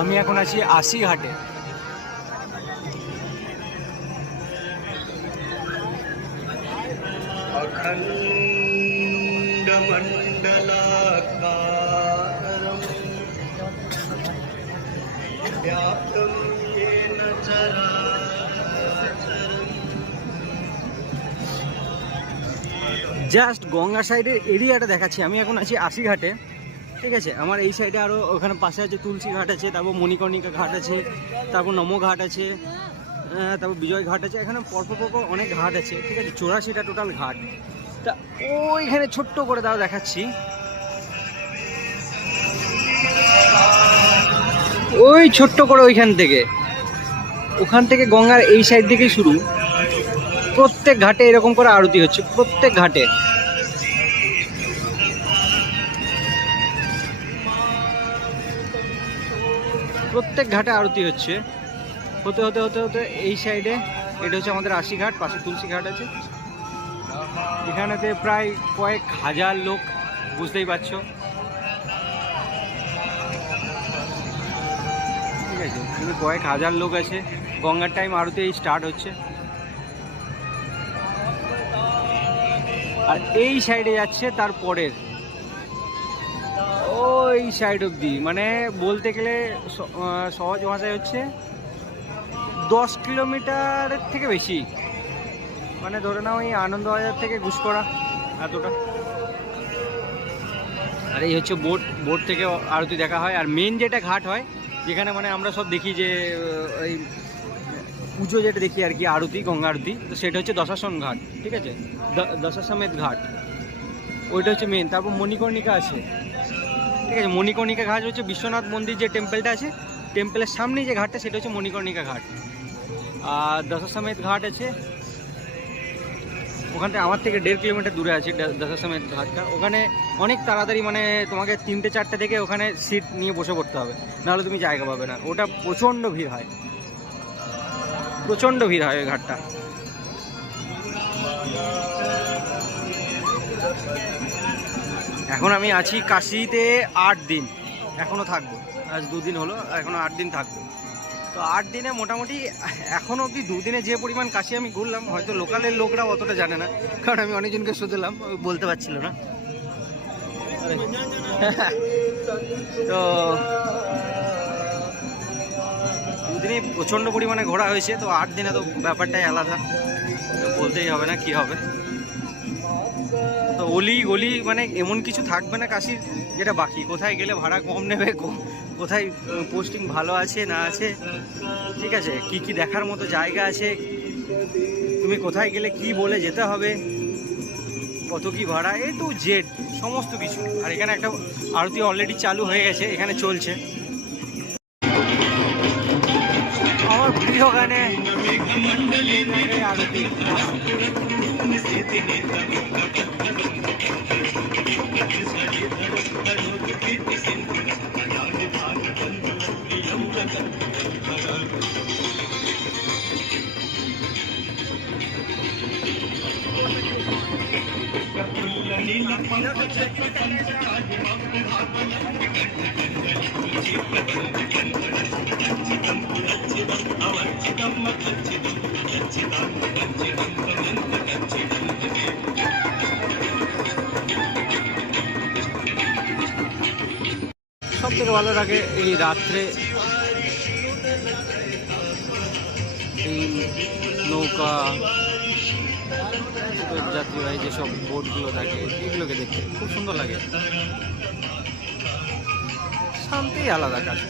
আমি এখন আছি আশি ঘাটে। अखंड मंडलाकारं व्याप्तं येन चराचरं। জাস্ট গঙ্গা সাইডের এরিয়াটা দেখাচ্ছি। আমি এখন আছি আশি ঘাটে, ঠিক আছে। আমার এই সাইডে আরও ওখানে পাশে আছে তুলসী ঘাট আছে, তারপর মণিকর্ণিকা ঘাট আছে, তারপর নমো ঘাট আছে, তারপর বিজয় ঘাট আছে। এখানে পরপর অনেক ঘাট আছে, ঠিক আছে। 84টা টোটাল ঘাট। তা ওইখানে ছোট্ট করে তাও দেখাচ্ছি। ওই ছোট্ট করে ওখান থেকে গঙ্গার এই সাইড থেকে শুরু। প্রত্যেক ঘাটে এরকম করে আরতি হচ্ছে, প্রত্যেক ঘাটে। প্রত্যেক ঘাটে আরতি হচ্ছে। হতে হতে হতে হতে এই সাইডে এটা হচ্ছে আমাদের আশি ঘাট, পাশে তুলসী ঘাট আছে। এখানেতে প্রায় কয়েক হাজার লোক, বুঝতেই পারছো, ঠিক আছে। কয়েক হাজার লোক আছে। গঙ্গার টাইম আরতি স্টার্ট হচ্ছে। আর এই সাইডে যাচ্ছে তারপরের ওই সাইড অবধি, মানে বলতে গেলে সহজ ভাষায় হচ্ছে 10 কিলোমিটারের থেকে বেশি। মানে ধরে নাও এই আনন্দবাজার থেকে ঘুষকরা এতটা। আর এই হচ্ছে বোট থেকে আরতি দেখা হয়। আর মেন যেটা ঘাট হয়, যেখানে মানে আমরা সব দেখি যে ওই পুজো যেটা দেখি আর কি, আরতি, গঙ্গা আরতি, তো সেটা হচ্ছে দশাসন ঘাট, ঠিক আছে। দশাশ্বমেধ ঘাট, ওইটা হচ্ছে মেন। তারপর মণিকর্ণিকা আছে, ঠিক আছে। মণিকর্ণিকা ঘাট হচ্ছে বিশ্বনাথ মন্দির যে টেম্পলটা আছে, টেম্পলের সামনে যে ঘাটটা, সেটা হচ্ছে মণিকর্ণিকা ঘাট। আর দশাশ্বমেধ ঘাট আছে ওখান থেকে, আমার থেকে 1.5 কিলোমিটার দূরে আছে দশাশ্বমেধ ঘাটটা। ওখানে অনেক তাড়াতাড়ি, মানে তোমাকে 3টে-4টে থেকে ওখানে সিট নিয়ে বসে পড়তে হবে, নাহলে তুমি জায়গা পাবে না। ওটা প্রচণ্ড ভিড় হয়, প্রচণ্ড ভিড় হয় ওই ঘাটটা। এখন আমি আছি কাশিতে 8 দিন, এখনও থাকবো। আজ 2 দিন হলো, এখনও 8 দিন থাকবো। তো 8 দিনে মোটামুটি এখনও অবধি 2 দিনে যে পরিমাণ কাশি আমি ঘুরলাম, হয়তো লোকালের লোকরা অতটা জানে না, কারণ আমি অনেকজনকে শুধলাম, বলতে পারছিল না। তো 2 দিনে প্রচণ্ড পরিমাণে ঘোরা হয়েছে। তো 8 দিনে তো ব্যাপারটাই আলাদা, বলতেই হবে না কি হবে। তো অলি গলি মানে এমন কিছু থাকবে না কাশির যেটা বাকি। কোথায় গেলে ভাড়া কম নেবে, কোথায় পোস্টিং ভালো আছে না আছে, ঠিক আছে, কি কি দেখার মতো জায়গা আছে, তুমি কোথায় গেলে কি বলে যেতে হবে, কত কি ভাড়া, এ টু জেড সমস্ত কিছু। আর এখানে একটা আরতি অলরেডি চালু হয়ে গেছে, এখানে চলছে আমার প্রিয় গানে আরতি। সব থেকে ভালো লাগে এই রাত্রে এই নৌকা, যাত্রীবাহী যেসব বোটগুলো থাকে, এগুলোকে দেখতে খুব সুন্দর লাগে। শান্তি আলাদা কাজ।